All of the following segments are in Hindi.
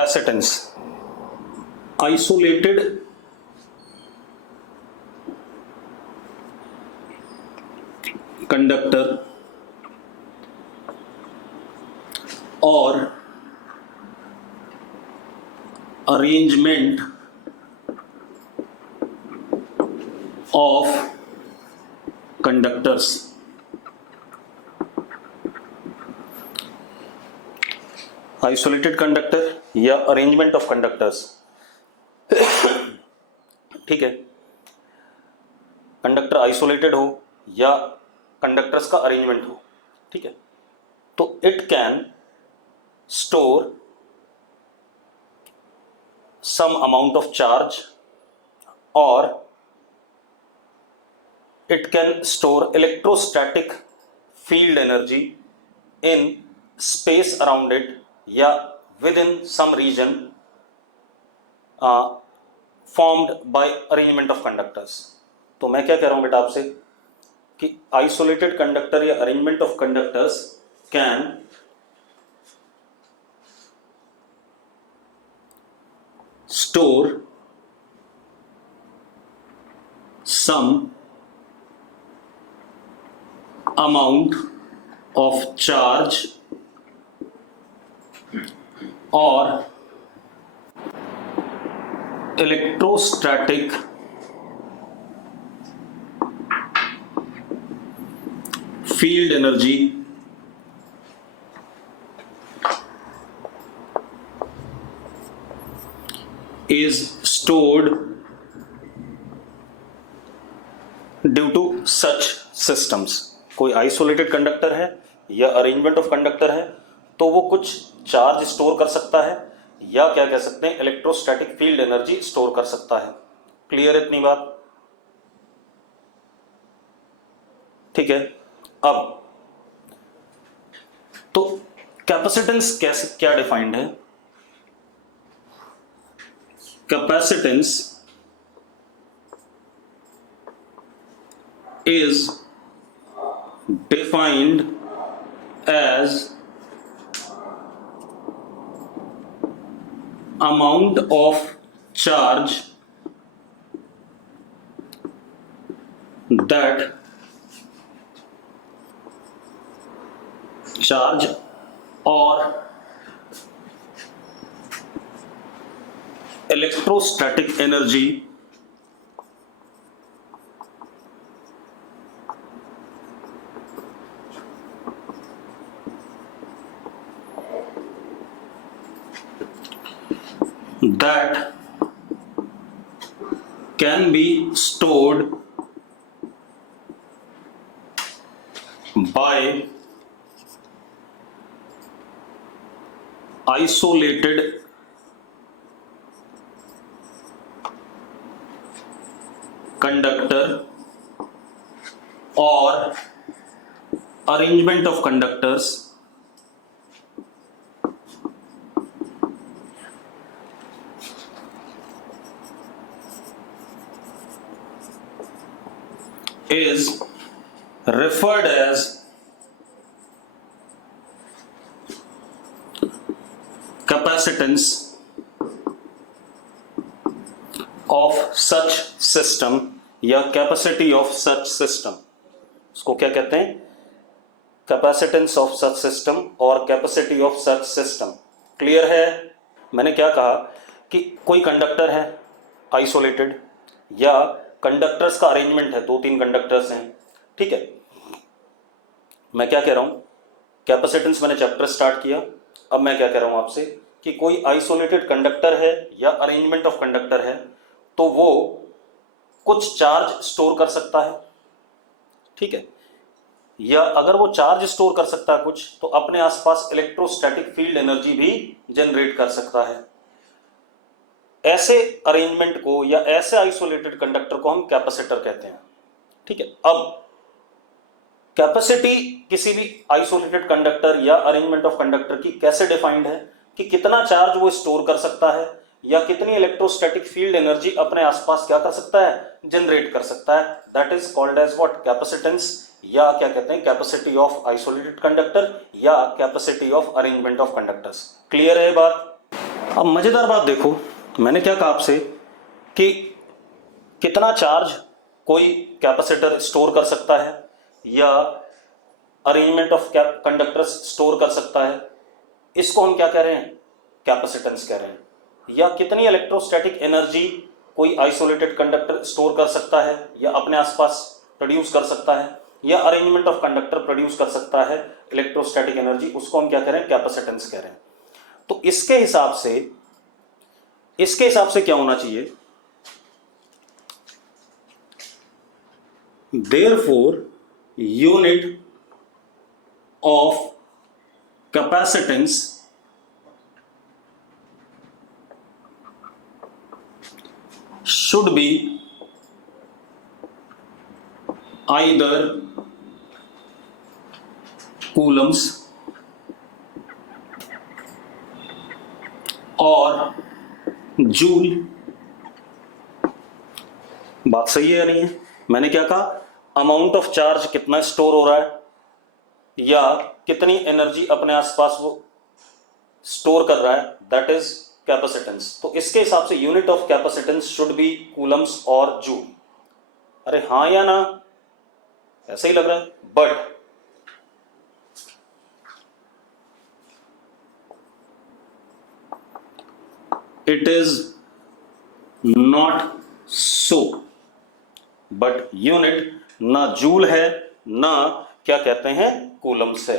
कैपेसिटेंस आइसोलेटेड कंडक्टर और arrangement of conductors. Isolated conductor या अरेंजमेंट ऑफ कंडक्टर्स, ठीक है, कंडक्टर आइसोलेटेड हो या कंडक्टर्स का अरेंजमेंट हो, ठीक है, तो it can store some amount of charge or it can store electrostatic field energy in space around it या within some region formed by arrangement of conductors। तो मैं क्या कह रहा हूं बेटा आपसे कि isolated conductor या arrangement of conductors can store some amount of charge or electrostatic field energy is stored due to such systems। कोई आइसोलेटेड कंडक्टर है या अरेंजमेंट ऑफ कंडक्टर है तो वो कुछ चार्ज स्टोर कर सकता है या क्या कह सकते हैं इलेक्ट्रोस्टैटिक फील्ड एनर्जी स्टोर कर सकता है। क्लियर है इतनी बात? ठीक है। अब तो कैपेसिटेंस कैसे क्या डिफाइंड है? Capacitance is defined as amount of charge that charge or electrostatic energy that can be stored by isolated conductor or arrangement of conductors is referred as capacitance of such system या कैपेसिटी ऑफ सच सिस्टम। उसको क्या कहते हैं? कैपेसिटेंस ऑफ सच सिस्टम और capacity of such system. Clear है? मैंने क्या कहा कि कोई कंडक्टर है आइसोलेटेड या कंडक्टर्स का अरेंजमेंट है, 2-3 कंडक्टर्स हैं, ठीक है। मैं क्या कह रहा हूं? कैपेसिटेंस मैंने चैप्टर स्टार्ट किया। अब मैं क्या कह रहा हूं आपसे कि कोई आइसोलेटेड कंडक्टर है या अरेंजमेंट ऑफ कंडक्टर है तो वो कुछ चार्ज स्टोर कर सकता है, ठीक है, या अगर वो चार्ज स्टोर कर सकता है कुछ तो अपने आसपास इलेक्ट्रोस्टैटिक फील्ड एनर्जी भी जनरेट कर सकता है। ऐसे अरेंजमेंट को या ऐसे आइसोलेटेड कंडक्टर को हम कैपेसिटर कहते हैं, ठीक है। अब कैपेसिटी किसी भी आइसोलेटेड कंडक्टर या अरेंजमेंट ऑफ कंडक्टर की कैसे डिफाइंड है कि कितना चार्ज वो स्टोर कर सकता है या कितनी इलेक्ट्रोस्टैटिक फील्ड एनर्जी अपने आसपास क्या कर सकता है? जनरेट कर सकता है। That is called as what? Capacitance, या क्या कहते हैं कैपेसिटी ऑफ आइसोलेटेड कंडक्टर या capacity of arrangement of conductors. Clear है बात? अब मजेदार बात देखो, मैंने क्या कहा आपसे कि कितना चार्ज कोई कैपेसिटर स्टोर कर सकता है या अरेंजमेंट ऑफ कंडक्टर्स स्टोर कर सकता है, इसको हम क्या कह रहे हैं, कैपेसिटेंस कह रहे हैं। या कितनी इलेक्ट्रोस्टैटिक एनर्जी कोई आइसोलेटेड कंडक्टर स्टोर कर सकता है या अपने आसपास प्रोड्यूस कर सकता है, या अरेंजमेंट ऑफ कंडक्टर प्रोड्यूस कर सकता है इलेक्ट्रोस्टैटिक एनर्जी, उसको हम क्या कह रहे हैं, कैपेसिटेंस कह रहे हैं। तो इसके हिसाब से क्या होना चाहिए, therefore unit of capacitance should be either coulombs और जूल। बात सही है या नहीं है? मैंने क्या कहा, अमाउंट ऑफ चार्ज कितना स्टोर हो रहा है या कितनी एनर्जी अपने आसपास वो स्टोर कर रहा है, दैट इज कैपेसिटेंस। तो इसके हिसाब से unit of capacitance should be Coulomb's और जूल। अरे हाँ या ना, ऐसा ही लग रहा है। But it is not so. But unit ना जूल है ना क्या कहते हैं, कूलम्स है।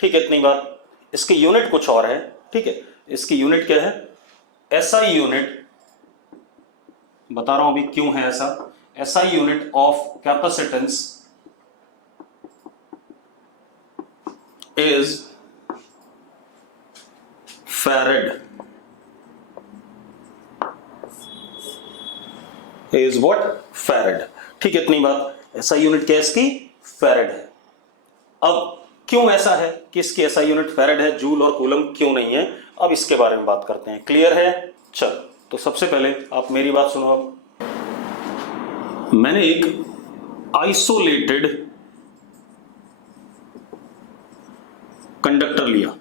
ठीक है, इतनी बात। इसकी यूनिट कुछ और है। ठीक है, इसकी यूनिट क्या है, एसआई यूनिट, बता रहा हूं अभी क्यों है ऐसा। SI unit of capacitance is farad. Is what, farad. ठीक है, इतनी बात। ऐसा यूनिट क्या है इसकी, फैरेड है। अब क्यों ऐसा है कि इसकी ऐसा यूनिट फैरेड है, जूल और कूलम क्यों नहीं है, अब इसके बारे में बात करते हैं। क्लियर है? चलो, तो सबसे पहले आप मेरी बात सुनो। अब मैंने एक आइसोलेटेड कंडक्टर लिया,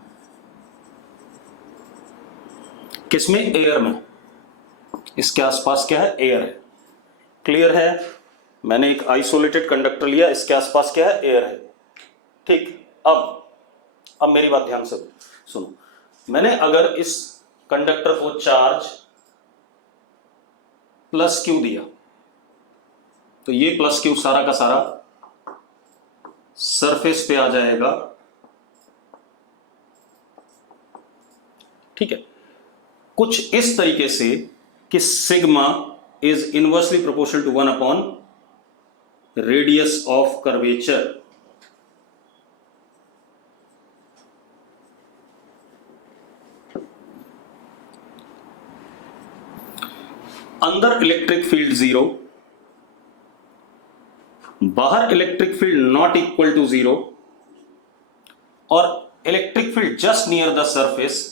किसमें, एयर में। इसके आसपास क्या है, एयर है। क्लियर है? मैंने एक आइसोलेटेड कंडक्टर लिया, इसके आसपास क्या है, एयर है। ठीक, अब मेरी बात ध्यान से सुनो। मैंने अगर इस कंडक्टर को चार्ज प्लस क्यू दिया, तो ये प्लस क्यू सारा का सारा सरफेस पे आ जाएगा। ठीक है, कुछ इस तरीके से कि sigma is inversely proportional to 1 upon radius of curvature. अंदर इलेक्ट्रिक फील्ड 0, बाहर electric field not equal to 0, और electric field just near the surface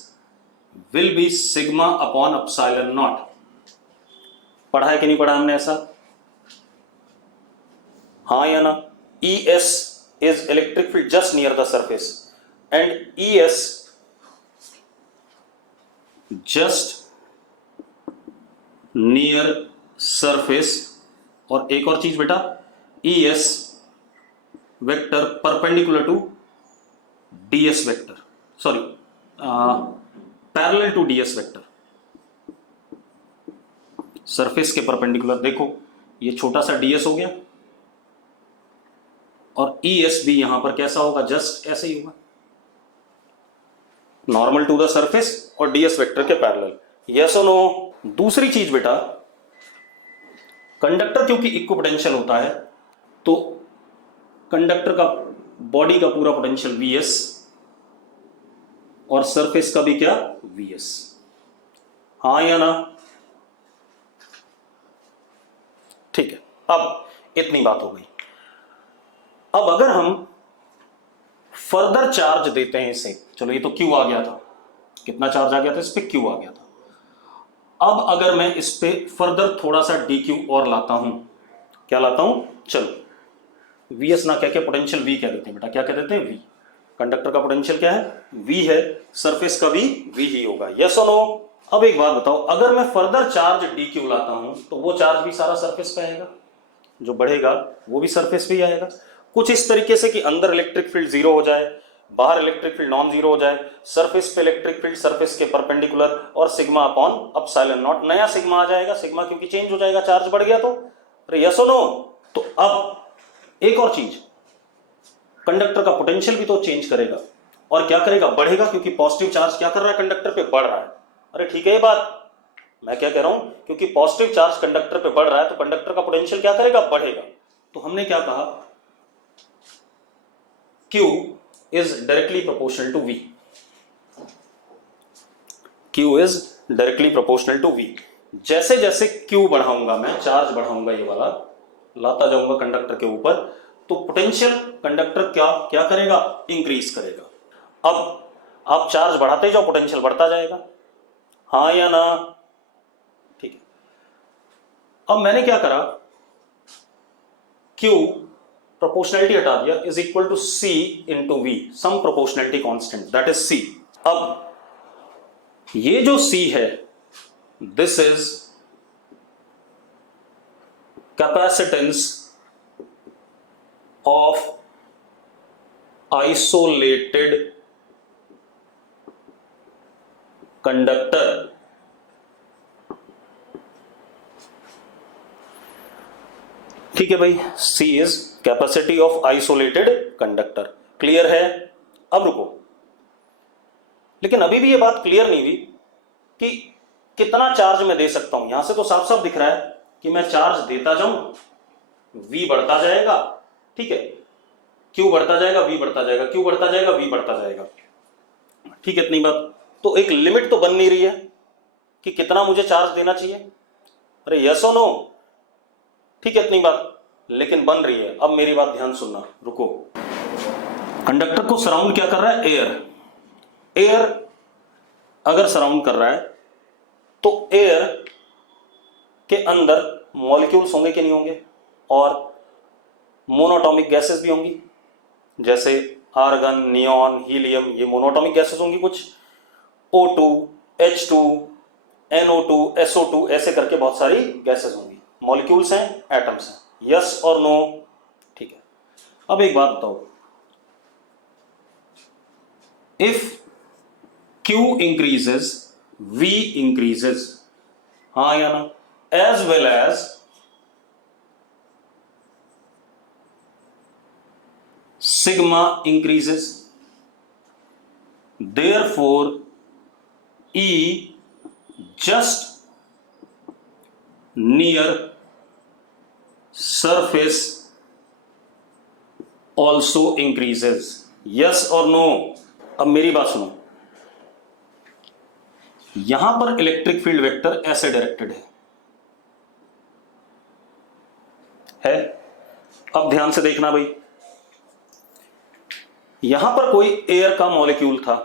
will be sigma upon epsilon naught. पढ़ा है कि नहीं पढ़ा हमने ऐसा? हाँ या ना? E S is electric field just near the surface and E S just near surface. और एक और चीज बेटा, E S vector perpendicular to D S vector, sorry parallel to D S vector. Surface के परपेंडिकुलर, देखो ये छोटा सा ds हो गया और es भी यहां पर कैसा होगा, जस्ट ऐसे ही होगा, नॉर्मल टू द सरफेस और ds वेक्टर के पैरेलल। यस और नो? दूसरी चीज बेटा, कंडक्टर क्योंकि इक्विपोटेंशियल होता है तो कंडक्टर का बॉडी का पूरा पोटेंशियल vs और सरफेस का भी क्या, vs। हाँ या ना? ठीक है, अब इतनी बात हो गई। अब अगर हम फर्दर चार्ज देते हैं इसे, चलो ये तो Q आ गया था, कितना चार्ज आ गया था इस पे, Q आ गया था। अब अगर मैं इस पे फर्दर थोड़ा सा dq और लाता हूं, क्या लाता हूं, चलो vs ना क्या क्या पोटेंशियल v कह देते हैं बेटा, क्या कह देते हैं, v। कंडक्टर का पोटेंशियल क्या है, v है, सरफेस का भी v ही होगा। यस और नो? अब एक बात बताओ, अगर मैं फर्दर चार्ज डी क्यू लाता हूं तो वो चार्ज भी सारा सरफेस पे आएगा, जो बढ़ेगा वो भी सरफेस पे ही आएगा। कुछ इस तरीके से कि अंदर इलेक्ट्रिक फील्ड जीरो हो जाए, बाहर इलेक्ट्रिक फील्ड नॉन जीरो हो जाए, सरफेस पे इलेक्ट्रिक फील्ड सरफेस के परपेंडिकुलर और सिग्मा अपॉन एप्सिलॉन नॉट, नया सिग्मा आ जाएगा, सिग्मा क्योंकि चेंज हो जाएगा, चार्ज बढ़ गया तो। अरे यस और नो? तो अब एक और चीज, कंडक्टर का पोटेंशियल भी तो चेंज करेगा, और क्या करेगा, बढ़ेगा, क्योंकि पॉजिटिव चार्ज क्या कर रहा है, कंडक्टर पे बढ़ रहा है। अरे ठीक है ये बात, मैं क्या कह रहा हूं, क्योंकि पॉजिटिव चार्ज कंडक्टर पे बढ़ रहा है तो कंडक्टर का पोटेंशियल क्या करेगा, बढ़ेगा। तो हमने क्या कहा, Q is directly proportional to V. Q is directly proportional to V. जैसे जैसे Q बढ़ाऊंगा मैं, चार्ज बढ़ाऊंगा, ये वाला लाता जाऊंगा कंडक्टर के ऊपर, तो पोटेंशियल कंडक्टर क्या क्या करेगा, इंक्रीज करेगा। अब आप चार्ज बढ़ाते जाओ, पोटेंशियल बढ़ता जाएगा, हाँ या ना? ठीक है। अब मैंने क्या करा, Q प्रोपोर्शनलिटी हटा दिया, is equal to C into V, some proportionality constant, that is C। अब ये जो C है, this is capacitance of isolated conductor. ठीक है भाई, C is capacity of isolated conductor. Clear है? अब रुको, लेकिन अभी भी ये बात क्लियर नहीं हुई कि कितना चार्ज मैं दे सकता हूं। यहां से तो साफ साफ दिख रहा है कि मैं चार्ज देता जाऊं, V बढ़ता जाएगा, ठीक है, Q बढ़ता जाएगा, V बढ़ता जाएगा, Q बढ़ता जाएगा, V बढ़ता जाएगा, ठीक है, इतनी बात। तो एक लिमिट तो बन नहीं रही है कि कितना मुझे चार्ज देना चाहिए। अरे यस और नो? ठीक है, इतनी बात, लेकिन बन रही है। अब मेरी बात ध्यान सुनना, रुको। कंडक्टर को सराउंड क्या कर रहा है, एयर। एयर अगर सराउंड कर रहा है तो एयर के अंदर मॉलिक्यूल्स होंगे कि नहीं होंगे, और मोनोटॉमिक गैसेस भी होंगी, जैसे आर्गन, नियॉन, हीलियम, ये मोनोटॉमिक गैसेस होंगी कुछ, O2, H2, NO2, SO2, ऐसे करके बहुत सारी गैसेस होंगी। मॉलिक्यूल्स हैं, एटम्स हैं, यस और नो? ठीक है। अब एक बात बताओ, if Q increases, V increases, हाँ या ना? As well as sigma increases, therefore E just near surface also increases, yes or no? अब मेरी बात सुनो, यहां पर इलेक्ट्रिक फील्ड वेक्टर ऐसे डायरेक्टेड है। अब ध्यान से देखना भाई, यहां पर कोई एयर का मॉलिक्यूल था,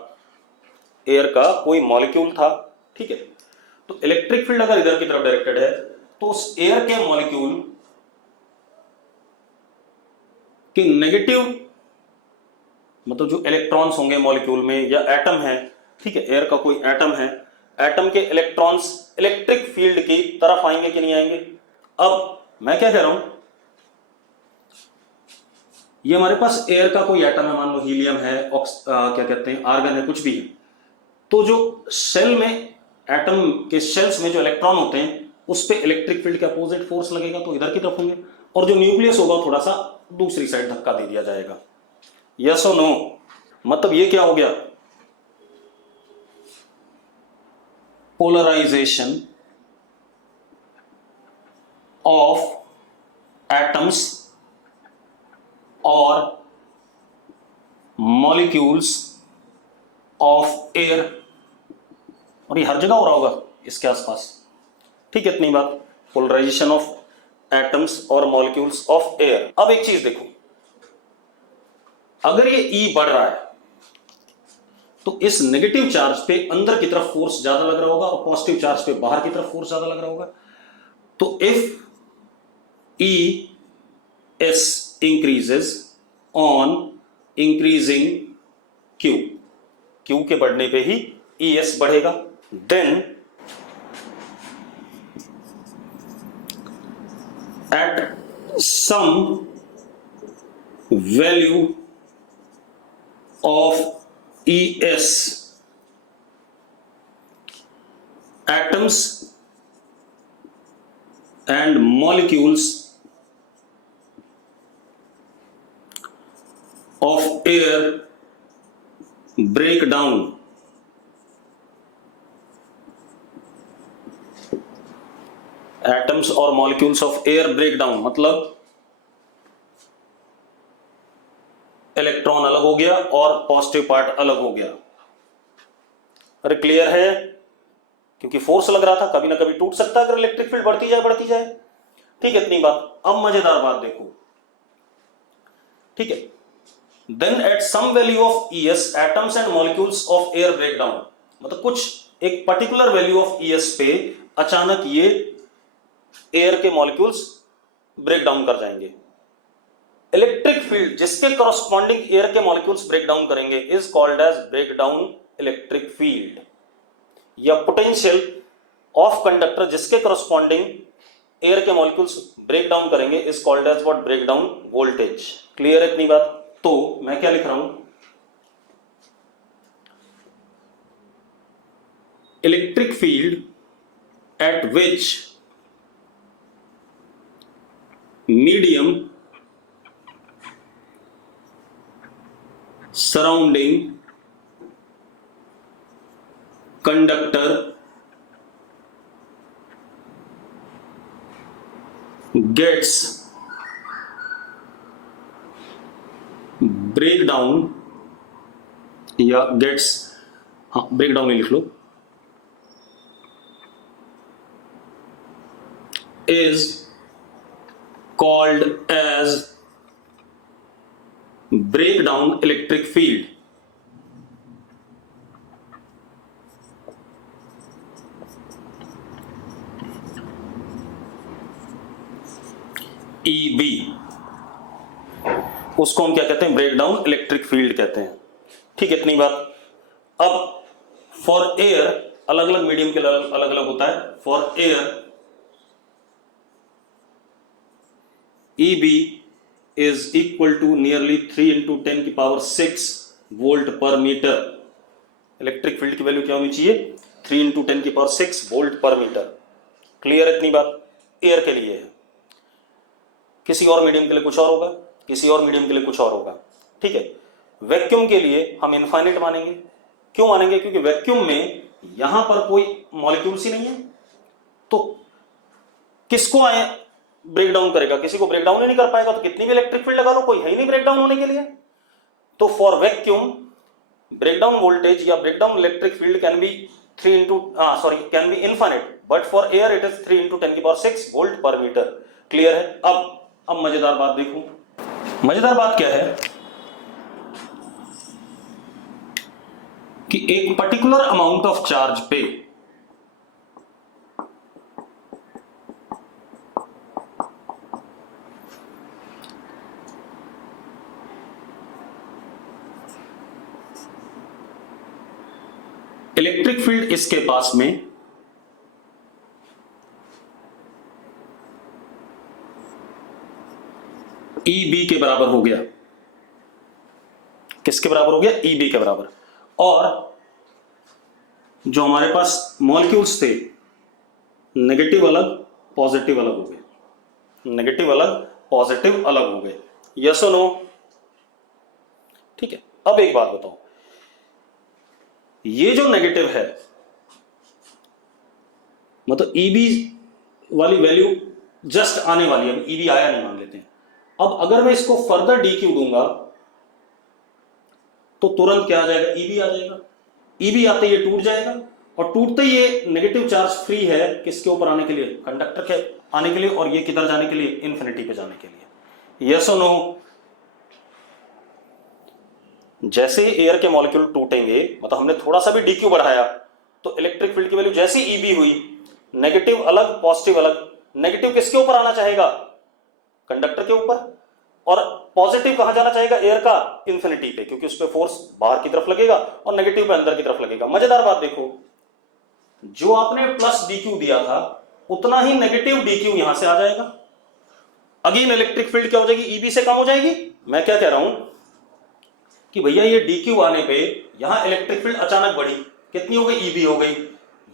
एयर का कोई मॉलिक्यूल था, ठीक है, तो इलेक्ट्रिक फील्ड अगर इधर की तरफ डायरेक्टेड है तो उस एयर के मॉलिक्यूल के नेगेटिव, मतलब जो इलेक्ट्रॉन्स होंगे मॉलिक्यूल में, या एटम है, ठीक है, एयर का कोई एटम है, एटम के इलेक्ट्रॉन्स इलेक्ट्रिक फील्ड की तरफ आएंगे कि नहीं आएंगे। अब मैं क्या कह रहा हूं, ये हमारे पास एयर का कोई एटम है, मान लो हीलियम है, क्या कहते हैं, आर्गन है, कुछ भी है, तो जो शेल में, एटम के शेल्स में जो इलेक्ट्रॉन होते हैं उस पे इलेक्ट्रिक फील्ड का अपोजिट फोर्स लगेगा, तो इधर की तरफ होंगे, और जो न्यूक्लियस होगा थोड़ा सा दूसरी साइड धक्का दे दिया जाएगा, यस और नो? मतलब ये क्या हो गया, पोलराइजेशन ऑफ एटम्स और मॉलिक्यूल्स ऑफ एयर, और ये हर जगह हो रहा होगा इसके आसपास, ठीक है, इतनी बात, पोलराइजेशन ऑफ एटम्स और मॉलिक्यूल्स ऑफ एयर। अब एक चीज देखो, अगर ये E बढ़ रहा है तो इस नेगेटिव चार्ज पे अंदर की तरफ फोर्स ज्यादा लग रहा होगा और पॉजिटिव चार्ज पे बाहर की तरफ फोर्स ज्यादा लग रहा होगा। तो if E S increases on increasing Q, Q के बढ़ने पे ही ES बढ़ेगा, then at some value of ES, atoms and molecules of air break down. Atoms और molecules of air break down मतलब इलेक्ट्रॉन अलग हो गया और पॉजिटिव पार्ट अलग हो गया। अरे क्लियर है? क्योंकि फोर्स लग रहा था, कभी ना कभी टूट सकता है अगर इलेक्ट्रिक फील्ड बढ़ती जाए। ठीक है, इतनी बात। अब मजेदार बात देखो, ठीक है। Then at some value of ES atoms and molecules of air break down, मतलब कुछ एक पर्टिकुलर वैल्यू ऑफ ES पे अचानक ये एयर के मॉलिक्यूल्स ब्रेक डाउन कर जाएंगे। इलेक्ट्रिक फील्ड जिसके करस्पॉन्डिंग एयर के मॉलिक्यूल्स ब्रेक डाउन करेंगे is called as break down electric field. या पोटेंशियल ऑफ कंडक्टर जिसके करस्पॉन्डिंग एयर के मॉलिक्यूल्स ब्रेक डाउन करेंगे is called as what? Break down voltage. Clear है इतनी बात? तो मैं क्या लिख रहा हूं, electric field at which medium surrounding conductor gets breakdown या gets, हाँ breakdown ही लिख लो, is called as breakdown electric field। EB, उसको हम क्या कहते हैं? ब्रेकडाउन इलेक्ट्रिक फील्ड कहते हैं। ठीक है, इतनी बात। अब फॉर एयर अलग अलग मीडियम के अलग अलग होता है। For air EB is equal to nearly 3 into 10 की power 6 volt per metre. Electric field की वैल्यू क्या होनी चाहिए? 3 into 10 की power 6 volt per metre. Clear इतनी बात? एयर के लिए है, किसी और मीडियम के लिए कुछ और होगा, किसी और मीडियम के लिए कुछ और होगा। ठीक है, वैक्यूम के लिए हम इनफाइनाइट मानेंगे। क्यों मानेंगे? क्योंकि वैक्यूम में यहां पर कोई मॉलिक्यूल्स ही नहीं है, तो किसको आए ब्रेक डाउन करेगा? किसी को ब्रेक डाउन ही नहीं कर पाएगा, तो कितनी भी इलेक्ट्रिक फील्ड लगा लो कोई है ही नहीं ब्रेक डाउन होने के लिए। तो for vacuum break down voltage या break down electric field can be can be infinite, but for air it is 3 into 10 की power 6 volt per metre. Clear है? अब मजेदार बात देखो। मजेदार बात क्या है कि एक पर्टिकुलर अमाउंट ऑफ चार्ज पे इलेक्ट्रिक फील्ड इसके पास में EB के बराबर हो गया। किसके बराबर हो गया? EB के बराबर। और जो हमारे पास मॉलिक्यूल्स थे, नेगेटिव अलग पॉजिटिव अलग हो गए। नेगेटिव अलग पॉजिटिव अलग हो गए। यस और नो? ठीक है, अब एक बात बताओ, ये जो नेगेटिव है मतलब EB वाली वैल्यू जस्ट आने वाली है, अब EB आया नहीं मान लेते हैं। अब अगर मैं इसको फर्दर DQ दूंगा तो तुरंत क्या आ जाएगा? EB आ जाएगा। EB आते ही ये टूट जाएगा, और टूटते ही ये नेगेटिव चार्ज फ्री है किसके ऊपर आने के लिए? कंडक्टर के आने के लिए, और ये किधर जाने के लिए? इन्फिनिटी पे जाने के लिए। यस और नो? जैसे एयर के मॉलिक्यूल टूटेंगे, मतलब हमने थोड़ा सा भी DQ बढ़ाया, तो इलेक्ट्रिक फील्ड की वैल्यू जैसी EB हुई, नेगेटिव अलग पॉजिटिव अलग। नेगेटिव किसके ऊपर आना चाहेगा? कंडक्टर के ऊपर। और पॉजिटिव कहां जाना चाहेगा? एयर का इन्फिनिटी पे, क्योंकि उस पर फोर्स बाहर की तरफ लगेगा और नेगेटिव पे अंदर की तरफ लगेगा। मजेदार बात देखो, जो आपने प्लस DQ दिया था उतना ही नेगेटिव DQ यहां से आ जाएगा, अगेन इलेक्ट्रिक फील्ड क्या हो जाएगी, ईबी से कम हो जाएगी। मैं क्या कह रहा हूं कि भैया ये डीक्यू आने पे यहां इलेक्ट्रिक फील्ड अचानक बढ़ी, कितनी हो गई, ईबी हो गई,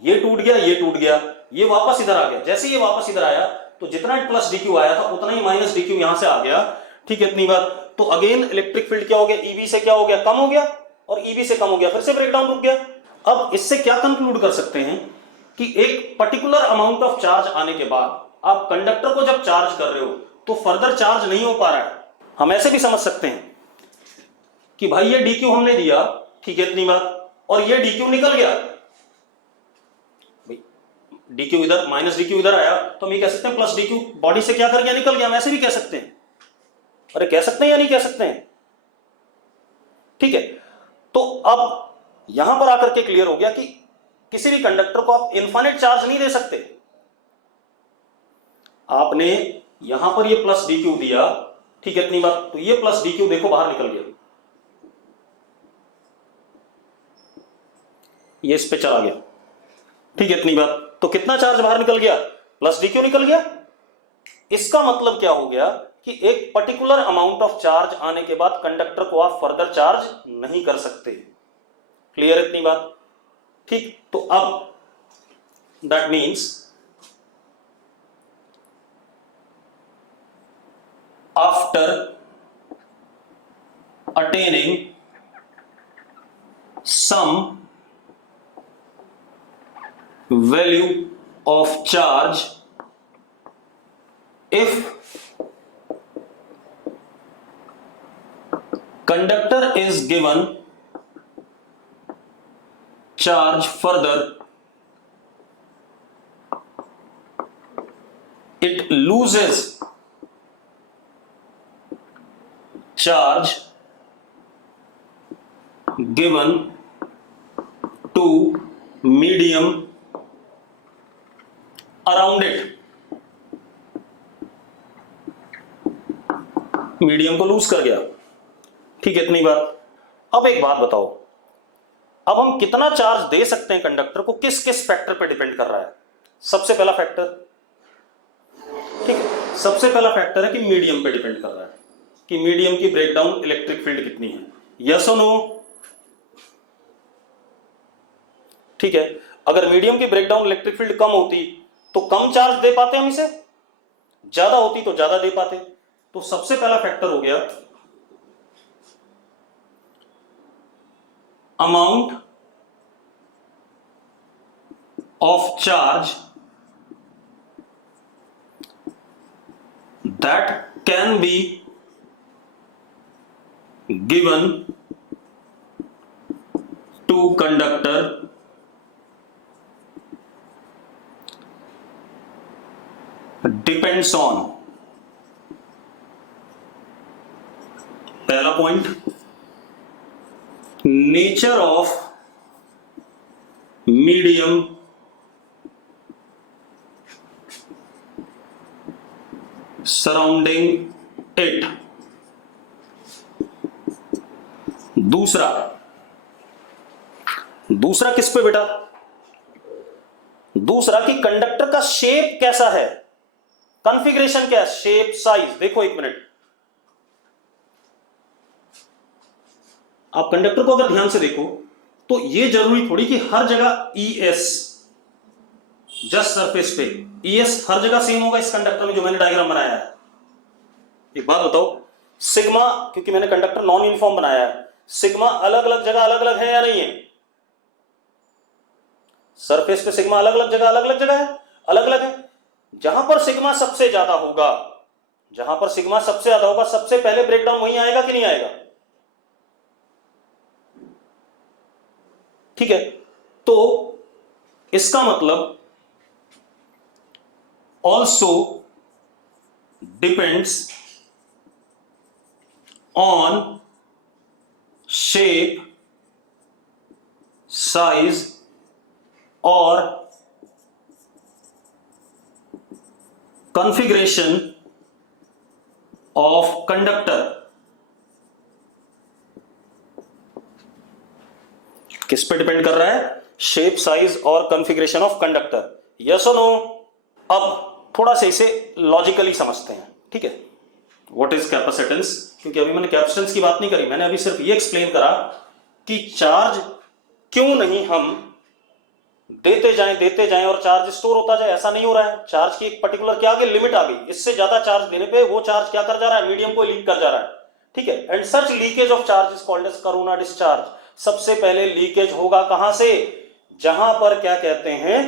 ये टूट गया, ये टूट गया, ये वापस इधर आ गया। जैसे ये वापस इधर आया तो जितना प्लस डीक्यू आया था उतना ही माइनस डीक्यू यहां से आ गया। ठीक है, इतनी बात। तो अगेन इलेक्ट्रिक फील्ड क्या हो गया, ईबी से क्या हो गया, कम हो गया, और ईबी से कम हो गया, फिर से ब्रेकडाउन रुक गया। अब इससे क्या कंक्लूड कर सकते हैं कि एक पर्टिकुलर अमाउंट ऑफ चार्ज आने के बाद आप कंडक्टर को जब चार्ज कर रहे हो तो फर्दर चार्ज नहीं हो पा रहा है। हम ऐसे भी समझ सकते हैं कि भाई ये डीक्यू हमने दिया, ठीक है, इतनी बात, और ये डीक्यू निकल गया। डीक्यू इधर, माइनस डीक्यू इधर आया, तो हम ये कह सकते हैं प्लस डीक्यू बॉडी से क्या कर गया, निकल गया। हम ऐसे भी कह सकते हैं। अरे कह सकते हैं या नहीं कह सकते हैं? ठीक है, तो अब यहां पर आकर के क्लियर हो गया कि किसी भी कंडक्टर को आप इनफाइनाइट चार्ज नहीं दे सकते। आपने यहां पर ये प्लस डीक्यू दिया, ठीक है, इतनी बात, तो ये प्लस डीक्यू देखो बाहर निकल गया, ये इस पे चला गया, ठीक है, इतनी बात। तो कितना चार्ज बाहर निकल गया, प्लस डीक्यू निकल गया। इसका मतलब क्या हो गया कि एक पर्टिकुलर अमाउंट ऑफ चार्ज आने के बाद कंडक्टर को आप फर्दर चार्ज नहीं कर सकते। क्लियर इतनी बात? ठीक, तो अब that means after attaining some value of charge, if conductor is given charge further, it loses charge given to medium around it, medium को लूज कर गया। ठीक है, इतनी बात। अब एक बात बताओ, अब हम कितना चार्ज दे सकते हैं कंडक्टर को, किस किस फैक्टर पे डिपेंड कर रहा है? सबसे पहला फैक्टर, ठीक है, सबसे पहला फैक्टर है कि मीडियम पे डिपेंड कर रहा है कि मीडियम की ब्रेकडाउन इलेक्ट्रिक फील्ड कितनी है। यस और नो? ठीक है, अगर मीडियम की ब्रेकडाउन इलेक्ट्रिक फील्ड कम होती तो कम चार्ज दे पाते हम इसे, ज्यादा होती तो ज्यादा दे पाते। तो सबसे पहला फैक्टर हो गया amount of charge that can be given to conductor depends on, पहला point, nature of medium surrounding it. दूसरा किस पे बेटा? दूसरा कि कंडक्टर का शेप कैसा है, कॉन्फ़िगरेशन क्या है, शेप, साइज। देखो एक मिनट, आप कंडक्टर को अगर ध्यान से देखो तो ये जरूरी थोड़ी कि हर जगह ईएस, जस्ट सरफेस पे ईएस हर जगह सेम होगा इस कंडक्टर में जो मैंने डायग्राम बनाया है। एक बात बताओ, सिग्मा, क्योंकि मैंने कंडक्टर नॉन यूनिफॉर्म बनाया है, सिग्मा अलग अलग जगह अलग अलग है या नहीं है? सरफेस पे सिग्मा अलग अलग जगह है, अलग अलग है। जहां पर सिग्मा सबसे ज्यादा होगा, सबसे पहले ब्रेकडाउन वहीं आएगा कि नहीं आएगा? ठीक है, तो इसका मतलब also depends on shape, size और कॉन्फ़िगरेशन ऑफ कंडक्टर। किस पे डिपेंड कर रहा है? शेप, साइज और कॉन्फ़िगरेशन ऑफ कंडक्टर। यस और नो? अब थोड़ा सा इसे लॉजिकली समझते हैं। ठीक है, व्हाट इज कैपेसिटेंस, क्योंकि अभी मैंने कैपेसिटेंस की बात नहीं करी, मैंने अभी सिर्फ ये एक्सप्लेन करा कि चार्ज क्यों नहीं हम देते जाएं और चार्ज स्टोर होता जाए, ऐसा नहीं हो रहा है। चार्ज की एक पर्टिकुलर क्या आ गई, लिमिट आ गई, इससे ज्यादा चार्ज देने पे वो चार्ज क्या कर जा रहा है, मीडियम को लीक कर जा रहा है, ठीक है। And such leakage of charge is called as corona discharge. सबसे पहले लीकेज होगा कहां से, जहां पर क्या कहते हैं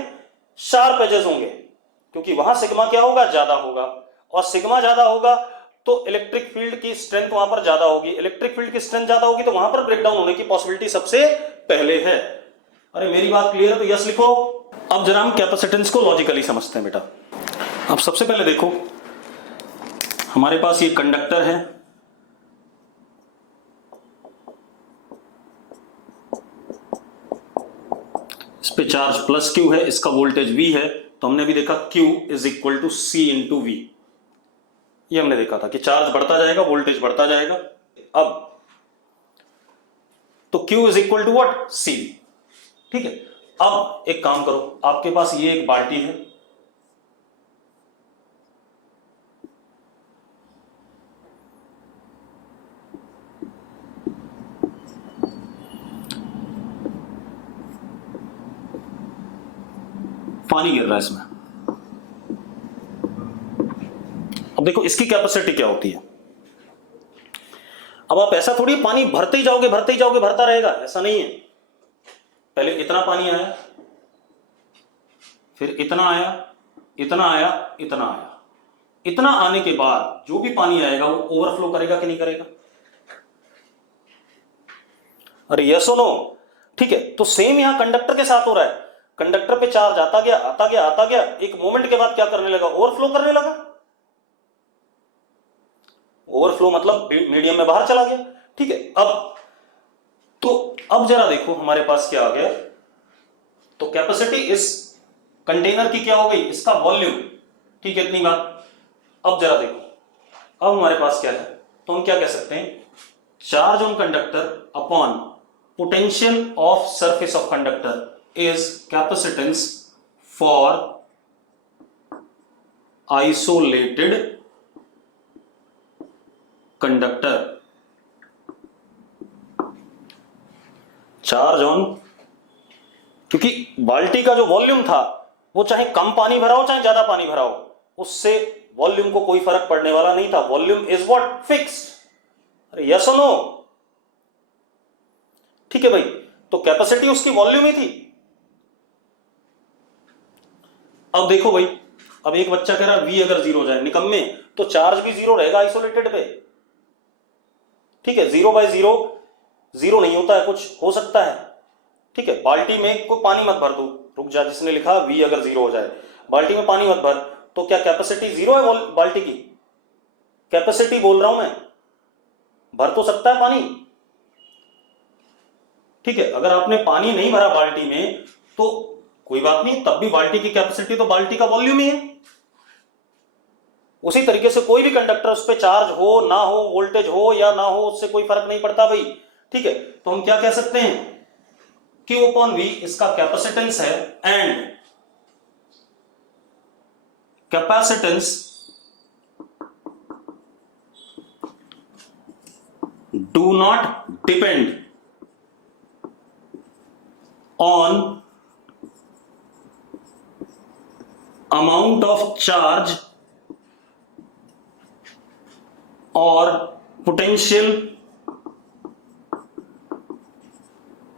शार्प एजेस होंगे, क्योंकि वहां सिग्मा क्या होगा, ज्यादा होगा, और सिग्मा ज्यादा होगा तो इलेक्ट्रिक फील्ड की स्ट्रेंथ वहां पर ज्यादा होगी, इलेक्ट्रिक फील्ड की स्ट्रेंथ ज्यादा होगी तो वहां पर ब्रेकडाउन होने की पॉसिबिलिटी सबसे पहले है। अरे मेरी बात क्लियर है तो यस लिखो। अब जरा हम कैपेसिटेंस को लॉजिकली समझते हैं बेटा। अब सबसे पहले देखो, हमारे पास ये कंडक्टर है, इस पे चार्ज प्लस क्यू है, इसका वोल्टेज वी है, तो हमने भी देखा Q is equal to C into V, ये हमने देखा था कि चार्ज बढ़ता जाएगा वोल्टेज बढ़ता जाएगा। अब तो Q is equal to what, C, ठीक है। अब एक काम करो, आपके पास ये एक बाल्टी है, पानी गिर रहा है इसमें। अब देखो इसकी कैपेसिटी क्या होती है। अब आप ऐसा थोड़ी पानी भरते ही जाओगे भरता रहेगा, ऐसा नहीं है। पहले इतना पानी आया, फिर इतना आया, इतना आया, इतना आया, इतना आने के बाद जो भी पानी आएगा वो ओवरफ्लो करेगा कि नहीं करेगा, अरे यस और नो, ठीक है। तो सेम यहां कंडक्टर के साथ हो रहा है, कंडक्टर पे चार्ज आता गया, एक मोमेंट के बाद क्या करने लगा, ओवरफ्लो करने लगा। ओवरफ्लो मतलब मीडियम में बाहर चला गया, ठीक है। अब जरा देखो हमारे पास क्या आ गया, तो कैपेसिटी इस कंटेनर की क्या हो गई, इसका वॉल्यूम, ठीक है, इतनी बात। अब जरा देखो, अब हमारे पास क्या है, तो हम क्या कह सकते हैं, charge on conductor upon potential of surface of conductor is capacitance for isolated conductor. Charge on, क्योंकि बाल्टी का जो वॉल्यूम था वो चाहे कम पानी भरा हो चाहे ज्यादा पानी भरा हो, उससे वॉल्यूम को कोई फर्क पड़ने वाला नहीं था, वॉल्यूम इज व्हाट, फिक्स्ड। अरे यस और नो, ठीक है भाई। तो कैपेसिटी उसकी वॉल्यूम ही थी। अब देखो भाई, अब एक बच्चा कह रहा है वी अगर जीरो हो जाए निकम्मे, तो चार्ज भी जीरो रहेगा आइसोलेटेड पे, ठीक है। 0/0 जीरो नहीं होता है, कुछ हो सकता है, ठीक है। बाल्टी में कोई पानी मत भर दो, रुक जा, जिसने लिखा वी अगर जीरो हो जाए, बाल्टी में पानी मत भर, तो क्या कैपेसिटी जीरो है बाल्टी की, कैपेसिटी बोल रहा हूं मैं, भर तो सकता है पानी, ठीक है। अगर आपने पानी नहीं भरा बाल्टी में तो कोई बात नहीं, तब भी बाल्टी की कैपेसिटी तो बाल्टी का वॉल्यूम ही है। उसी तरीके से कोई भी कंडक्टर, उस पर चार्ज हो ना हो, वोल्टेज हो या ना हो, उससे कोई फर्क नहीं पड़ता भाई, ठीक है। तो हम क्या कह सकते हैं, Q अपॉन V इसका कैपेसिटेंस है, and capacitance do not depend on amount of charge और पोटेंशियल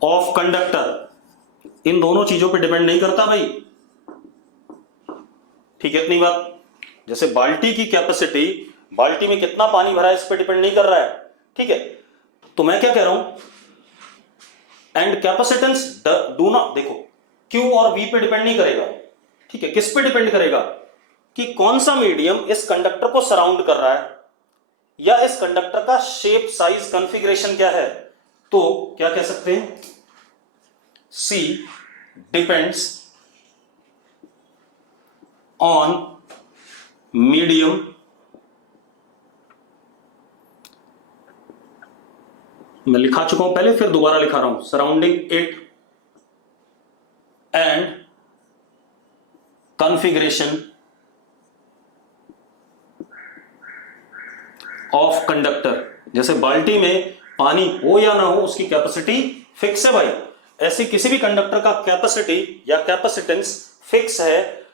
ऑफ कंडक्टर, इन दोनों चीजों पे डिपेंड नहीं करता भाई, ठीक है। इतनी बात, जैसे बाल्टी की कैपेसिटी, बाल्टी में कितना पानी भरा है इस पे डिपेंड नहीं कर रहा है, ठीक है। तो मैं क्या कह रहा हूं, एंड कैपेसिटेंस डू नॉट, देखो Q और V पे डिपेंड नहीं करेगा, ठीक है। किस पे डिपेंड करेगा, कि कौन सा मीडियम इस कंडक्टर को सराउंड कर रहा है, या इस कंडक्टर का शेप, साइज, कॉन्फ़िगरेशन क्या है। तो क्या कह सकते हैं, C डिपेंड्स ऑन मीडियम मैं लिखा चुका हूं पहले, फिर दोबारा लिखा रहा हूं, surrounding it and configuration of conductor, जैसे बाल्टी में पानी हो या ना हो उसकी कैपेसिटी फिक्स है भाई, ऐसे किसी भी कंडक्टर का कैपेसिटी या कैपेसिटेंस फिक्स है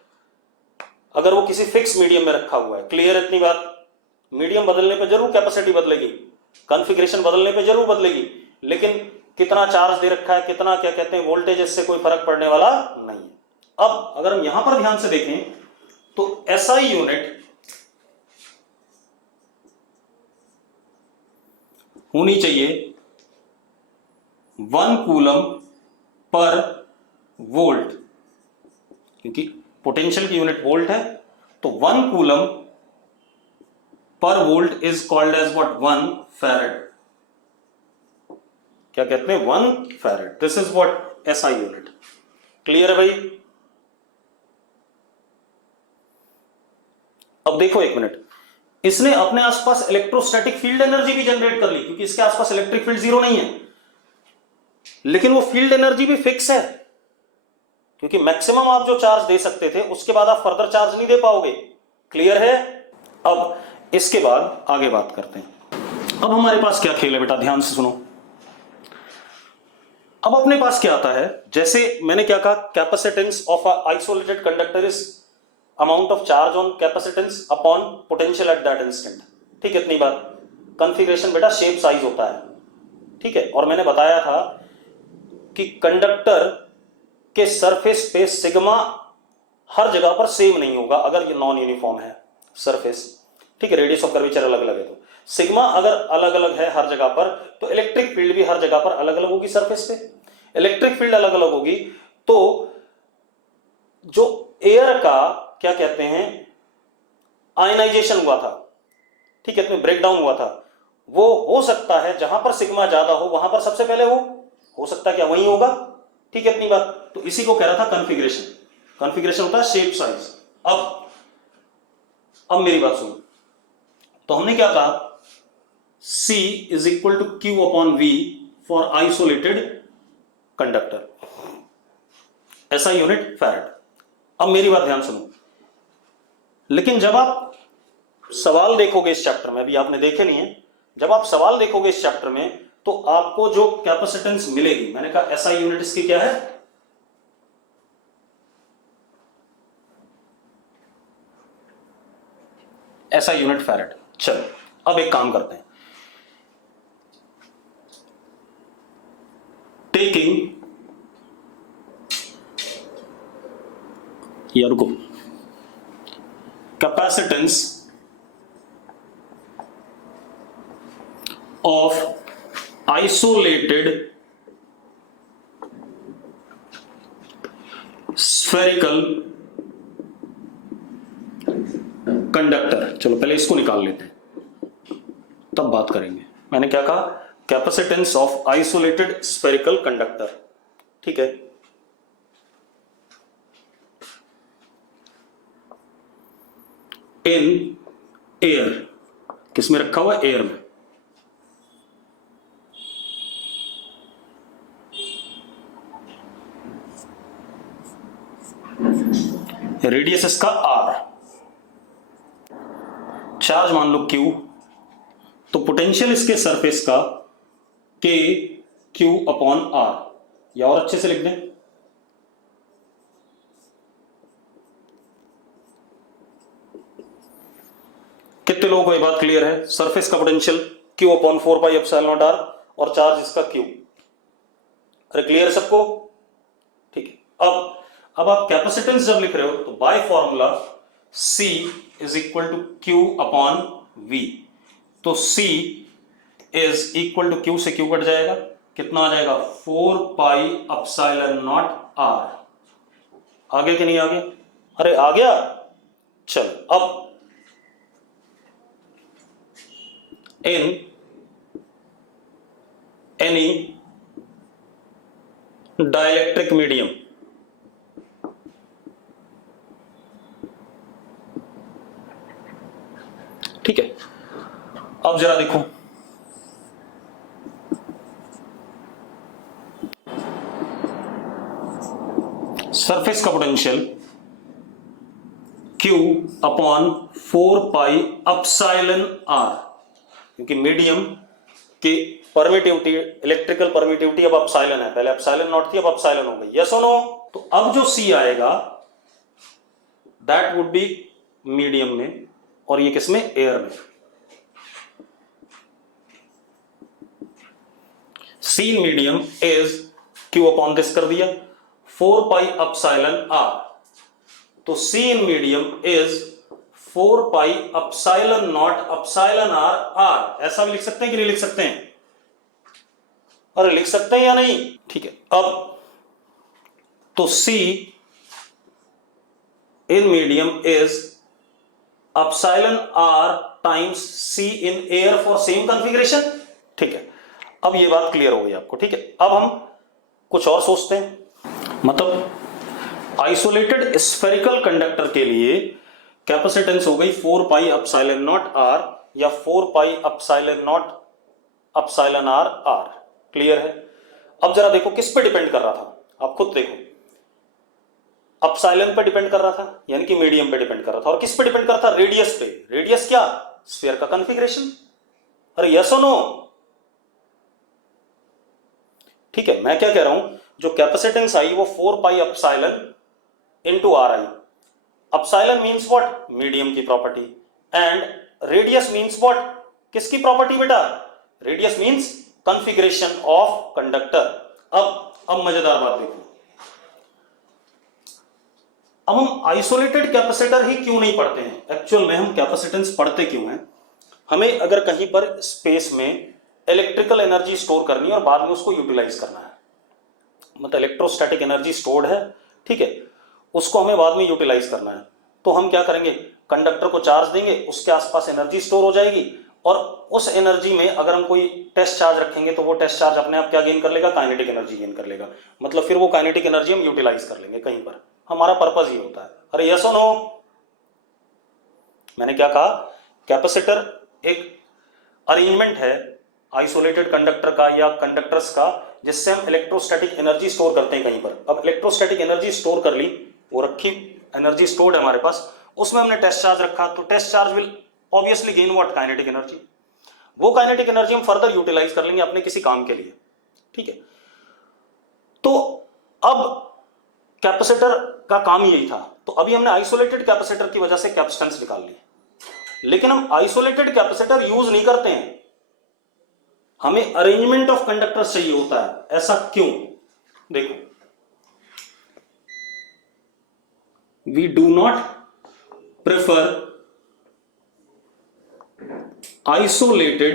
अगर वो किसी फिक्स मीडियम में रखा हुआ है। क्लियर है इतनी बात? मीडियम बदलने पे जरूर कैपेसिटी बदलेगी, कॉन्फ़िगरेशन बदलने पे जरूर बदलेगी, लेकिन कितना चार्ज दे रखा है, कितना क्या कहते हैं वोल्टेज, इससे कोई फर्क पड़ने वाला नहीं है। अब अगर हम यहां पर ध्यान से देखें तो एसआई यूनिट होनी चाहिए 1 कूलम पर वोल्ट, क्योंकि पोटेंशियल की यूनिट वोल्ट है, तो 1 कूलम पर volt is called as what 1 farad. क्या कहते हैं 1 farad, this is what SI unit. Clear है भाई? अब देखो एक मिनट, इसने अपने आसपास इलेक्ट्रोस्टैटिक फील्ड एनर्जी भी जनरेट कर ली, क्योंकि इसके आसपास इलेक्ट्रिक फील्ड जीरो नहीं है, लेकिन वो फील्ड एनर्जी भी फिक्स है, क्योंकि मैक्सिमम आप जो चार्ज दे सकते थे उसके बाद आप फर्दर चार्ज नहीं दे पाओगे। क्लियर है? अब इसके बाद आगे बात करते हैं। अब हमारे पास क्या खेल है बेटा, ध्यान से सुनो। अब अपने पास क्या आता है, जैसे मैंने क्या कहा, capacitance of a isolated conductor is amount of charge on capacitance upon potential at that instant. ठीक है, इतनी बात। कॉन्फ़िगरेशन बेटा शेप साइज होता है, ठीक है। और मैंने बताया था कि कंडक्टर के सरफेस पे सिग्मा हर जगह पर सेम नहीं होगा अगर ये नॉन यूनिफॉर्म है सरफेस, ठीक है। रेडियस ऑफ कर्वेचर अलग अलग है, तो सिग्मा अगर अलग अलग है हर जगह पर, तो इलेक्ट्रिक फील्ड भी हर जगह पर अलग अलग होगी सरफेस पे। इलेक्ट्रिक फील्ड अलग अलग होगी तो जो एयर का क्या कहते हैं आयनाइजेशन हुआ था, ठीक है, इसमें ब्रेकडाउन हुआ था, वो हो सकता है जहां पर सिग्मा ज्यादा हो वहां पर सबसे पहले हो सकता है क्या वही होगा, ठीक है, इतनी बात। तो इसी को कह रहा था कॉन्फ़िगरेशन। कॉन्फ़िगरेशन होता है शेप साइज। अब मेरी बात सुनो, तो हमने क्या कहा, C is equal to Q upon V for isolated conductor, ऐसा यूनिट फैरेड। अब मेरी बात ध्यान सुनो, लेकिन जब आप सवाल देखोगे इस चैप्टर में, अभी आपने देखे नहीं है, जब आप सवाल देखोगे इस चैप्टर में तो आपको जो कैपेसिटेंस मिलेगी, मैंने कहा एसआई यूनिट इसकी क्या है, ऐसा यूनिट फैरेड। चलो अब एक काम करते हैं, टेकिंग, या रुको, capacitance of isolated spherical conductor. चलो पहले इसको निकाल लेते हैं तब बात करेंगे। मैंने क्या कहा, capacitance of isolated spherical conductor, ठीक है। इन एयर, किस में रखा हुआ, एयर में। रेडियस इसका R, चार्ज मान लो Q, तो पोटेंशियल इसके सरफेस का K Q अपॉन R, या और अच्छे से लिख दें, कितने लोगों को ये बात क्लियर है? सरफेस का potential Q upon 4 pi epsilon not R और चार्ज इसका Q। अरे क्लियर है सबको? ठीक है। अब आप कैपेसिटेंस जब लिख रहे हो तो by formula C is equal to Q upon V, तो C is equal to Q से Q कट जाएगा, कितना आ जाएगा, 4 पाई एप्सिलॉन नॉट R। आगे कि नहीं आ गया? अरे आ गया। चलो अब in any dielectric medium, ठीक है। अब जरा देखो, सरफेस का potential Q upon 4 pi epsilon R, क्योंकि मीडियम की परमिटिविटी, इलेक्ट्रिकल परमिटिविटी अब एप्सिलॉन है, पहले एप्सिलॉन नॉट थी, अब एप्सिलॉन हो गई। यस और नो? तो अब जो सी आएगा दैट वुड बी मीडियम में, और ये किसमें? एयर में। C in medium is Q upon this कर दिया 4 पाई एप्सिलॉन आर। तो C in medium is 4 pi epsilon naught epsilon are r. ऐसा भी लिख सकते हैं कि नहीं लिख सकते हैं? अरे लिख सकते हैं या नहीं? ठीक है। अब तो C in medium is epsilon r times C in air for same configuration. ठीक है, अब ये बात क्लियर हो गई आपको। ठीक है, अब हम कुछ और सोचते हैं। मतलब आइसोलेटेड स्फेरिकल कंडक्टर के लिए कैपेसिटेंस हो गई 4 पाई एप्सिलॉन नॉट आर या 4 pi epsilon naught epsilon are R. Clear है? अब जरा देखो किस पे डिपेंड कर रहा था, आप खुद देखो। एप्सिलॉन पे डिपेंड कर रहा था, यानी कि मीडियम पे डिपेंड कर रहा था। और किस पे डिपेंड कर रहा था? रेडियस पे। रेडियस क्या? स्फीयर का कॉन्फ़िगरेशन। अरे यस और नो? ठीक है, मैं क्या कह रहा हूं, जो कैपेसिटेंस आई वो 4 पाई एप्सिलॉन इनटू आर आई। Epsilon means what? मीडियम की property. And radius means what? किसकी प्रॉपर्टी बेटा? Radius means configuration of conductor. अब मजेदार बात देखो, अब हम आइसोलेटेड कैपेसिटर ही क्यों नहीं पढ़ते हैं? एक्चुअल में हम कैपेसिटेंस पढ़ते क्यों हैं? हमें अगर कहीं पर स्पेस में इलेक्ट्रिकल एनर्जी स्टोर करनी है और बाद में उसको यूटिलाइज करना है, मतलब इलेक्ट्रोस्टैटिक एनर्जी स्टोर्ड है, ठीक है, उसको हमें बाद में यूटिलाइज करना है, तो हम क्या करेंगे? कंडक्टर को चार्ज देंगे, उसके आसपास एनर्जी स्टोर हो जाएगी, और उस एनर्जी में अगर हम कोई टेस्ट चार्ज रखेंगे तो वो टेस्ट चार्ज अपने आप क्या गेन कर लेगा? काइनेटिक एनर्जी गेन कर लेगा। मतलब फिर वो काइनेटिक एनर्जी हम यूटिलाइज कर लेंगे कहीं पर। हमारा पर्पज ये होता है। अरे यस और नो? मैंने क्या कहा? कैपेसिटर एक अरेंजमेंट है आइसोलेटेड कंडक्टर का या कंडक्टर्स का, जिससे हम इलेक्ट्रोस्टैटिक एनर्जी स्टोर करते हैं कहीं पर। अब इलेक्ट्रोस्टैटिक एनर्जी स्टोर कर ली, वो रखी एनर्जी स्टोर्ड है हमारे पास, उसमें हमने टेस्ट चार्ज रखा, तो test charge will obviously gain what? Kinetic energy. वो काइनेटिक एनर्जी हम फर्दर यूटिलाइज कर लेंगे अपने किसी काम के लिए। ठीक है, तो अब कैपेसिटर का काम यही था। तो अभी हमने आइसोलेटेड कैपेसिटर की वजह से कैपेसिटेंस निकाल ली, लेकिन हम आइसोलेटेड कैपेसिटर यूज नहीं करते हैं, हमें अरेंजमेंट ऑफ कंडक्टर्स चाहिए होता है। ऐसा क्यों? देखो, we do not prefer isolated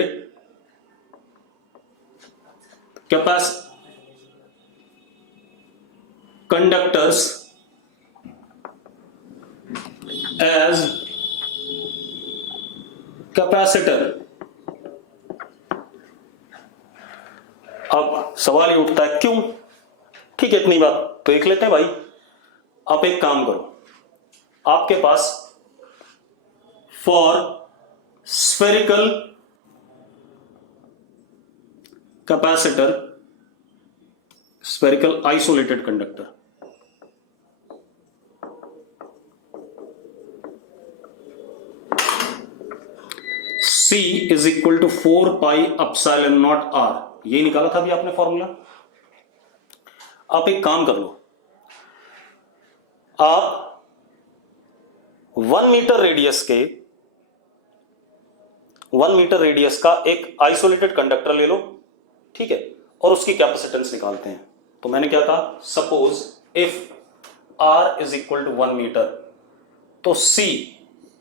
conductors as capacitor. अब सवाल ये उठता है क्यों? ठीक है, इतनी बात तो देख लेते हैं भाई। आप एक काम करो, आपके पास for spherical capacitor, spherical isolated conductor, C is equal to 4 pi epsilon naught r. ये निकाला था अभी आपने फॉर्मूला। आप एक काम कर लो, आप 1 मीटर रेडियस का एक आइसोलेटेड कंडक्टर ले लो, ठीक है, और उसकी कैपेसिटेंस निकालते हैं। तो मैंने क्या कहा? Suppose if R is equal to 1 metre, तो C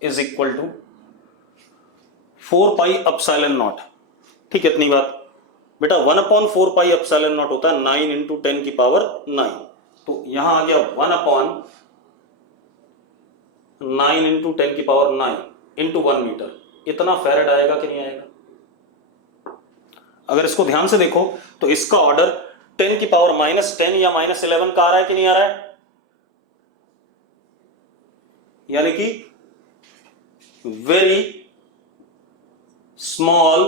is equal to 4 pi epsilon naught. ठीक है, इतनी बात बेटा। 1/4 पाई एप्सिलॉन नॉट होता है 9 इंटू 10 की पावर 9। तो यहां आ गया 1/9 इंटू 10 की पावर 9 इंटू 1 मीटर। इतना फैरेड आएगा कि नहीं आएगा? अगर इसको ध्यान से देखो तो इसका ऑर्डर 10 की पावर -10 या -11 का आ रहा है कि नहीं आ रहा है? यानी कि वेरी स्मॉल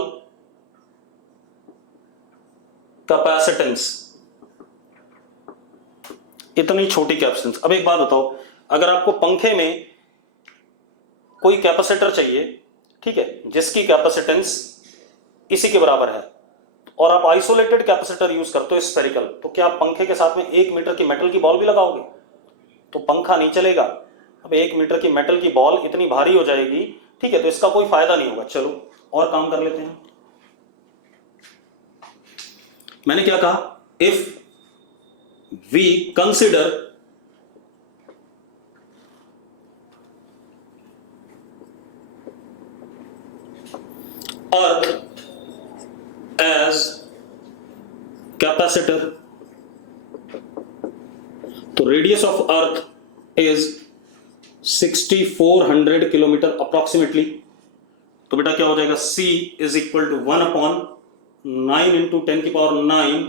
कैपेसिटेंस, इतनी छोटी कैपेसिटेंस। अब एक बात बताओ, अगर आपको पंखे में कोई कैपेसिटर चाहिए, ठीक है, जिसकी कैपेसिटेंस इसी के बराबर है, और आप आइसोलेटेड कैपेसिटर यूज करते हो स्फेरिकल, तो क्या आप पंखे के साथ में 1 मीटर की मेटल की बॉल भी लगाओगे? तो पंखा नहीं चलेगा। अब 1 मीटर की मेटल की बॉल इतनी भारी हो जाएगी, ठीक है, तो इसका कोई फायदा नहीं होगा। चलो और काम कर लेते हैं। मैंने क्या कहा, if we consider earth as capacitor, तो radius of earth is 6400 kilometre approximately. तो बेटा क्या हो जाएगा, C is equal to 1/9 into 10 की पावर 9,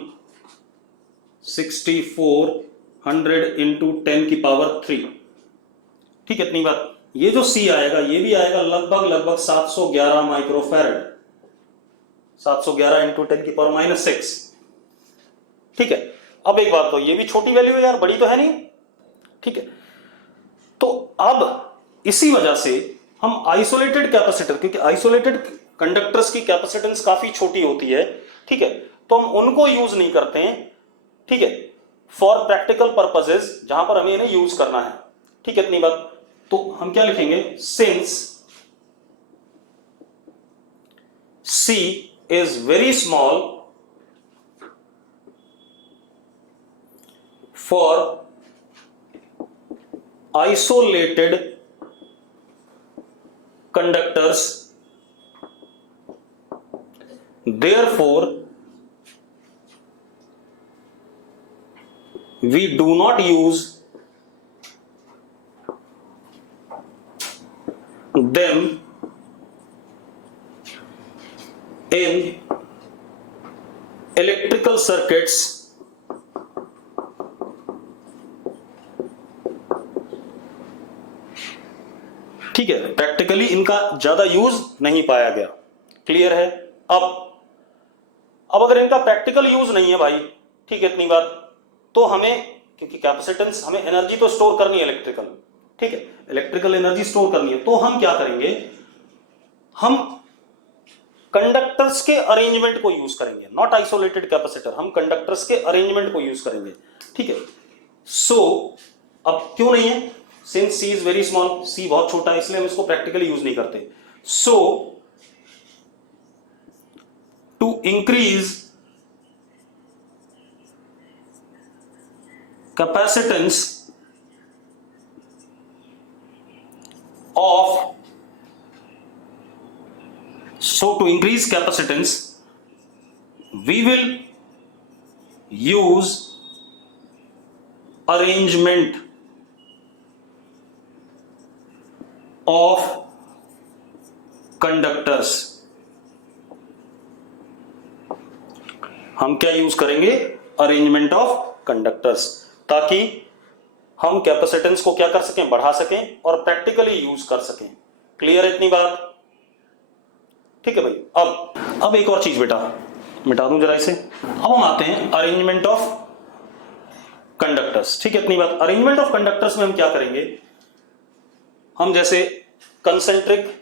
6400 इंटू 10 की पावर 3। ठीक है, इतनी बात। ये जो C आएगा ये भी आएगा लगभग 711 माइक्रोफैरड, 711 इंटू 10 की पावर -6। ठीक है, अब एक बात, तो ये भी छोटी वैल्यू है यार, बड़ी तो है नहीं। ठीक है, तो अब इसी वजह से हम आइसोलेटेड कैपेसिटर, क्योंकि आइसोलेटेड कंडक्टर्स की कैपेसिटेंस काफी छोटी होती है, ठीक है, तो हम उनको यूज नहीं करते हैं, ठीक है, फॉर प्रैक्टिकल पर्पसेस जहां पर हमें इन्हें यूज करना है। ठीक है, इतनी बात। तो हम क्या लिखेंगे, since C is very small for isolated conductors, therefore we do not use them in electrical circuits ठीक है, प्रैक्टिकली इनका ज्यादा यूज नहीं पाया गया। क्लियर है? अब अगर इनका प्रैक्टिकल यूज नहीं है भाई, ठीक है, इतनी बात, तो हमें, क्योंकि कैपेसिटेंस हमें एनर्जी तो स्टोर करनी है इलेक्ट्रिकल, ठीक है, इलेक्ट्रिकल एनर्जी स्टोर करनी है, तो हम क्या करेंगे, हम कंडक्टर्स के अरेंजमेंट को यूज करेंगे, नॉट आइसोलेटेड कैपेसिटर, हम कंडक्टर्स के अरेंजमेंट को यूज करेंगे। ठीक है, सो अब क्यों नहीं है, since C is very small, C बहुत छोटा है, इसलिए हम इसको प्रैक्टिकली यूज नहीं करते। So to increase capacitance of to increase capacitance we will use arrangement of conductors। हम क्या यूज करेंगे, अरेंजमेंट ऑफ कंडक्टर्स, ताकि हम कैपेसिटेंस को क्या कर सकें, बढ़ा सकें और प्रैक्टिकली यूज कर सकें। क्लियर है इतनी बात? ठीक है भाई। अब एक और चीज बेटा मिटा दूं जरा इसे। अब हम आते हैं अरेंजमेंट ऑफ कंडक्टर्स। ठीक है, इतनी बात। अरेंजमेंट ऑफ कंडक्टर्स में हम क्या करेंगे, हम जैसे कंसेंट्रिक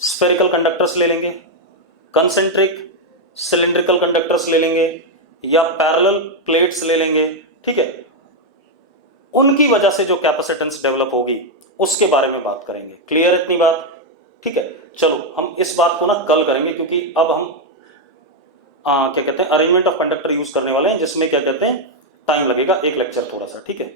स्फेरिकल कंडक्टर्स ले लेंगे, कंसेंट्रिक सिलिंड्रिकल कंडक्टर्स ले लेंगे, या पैरेलल प्लेट्स ले लेंगे। ठीक है, उनकी वजह से जो कैपेसिटेंस डेवलप होगी उसके बारे में बात करेंगे। क्लियर इतनी बात? ठीक है, चलो हम इस बात को ना कल करेंगे, क्योंकि अब हम क्या कहते हैं, अरेंजमेंट ऑफ कंडक्टर यूज करने वाले हैं, जिसमें क्या कहते हैं टाइम लगेगा, एक लेक्चर थोड़ा सा। ठीक है।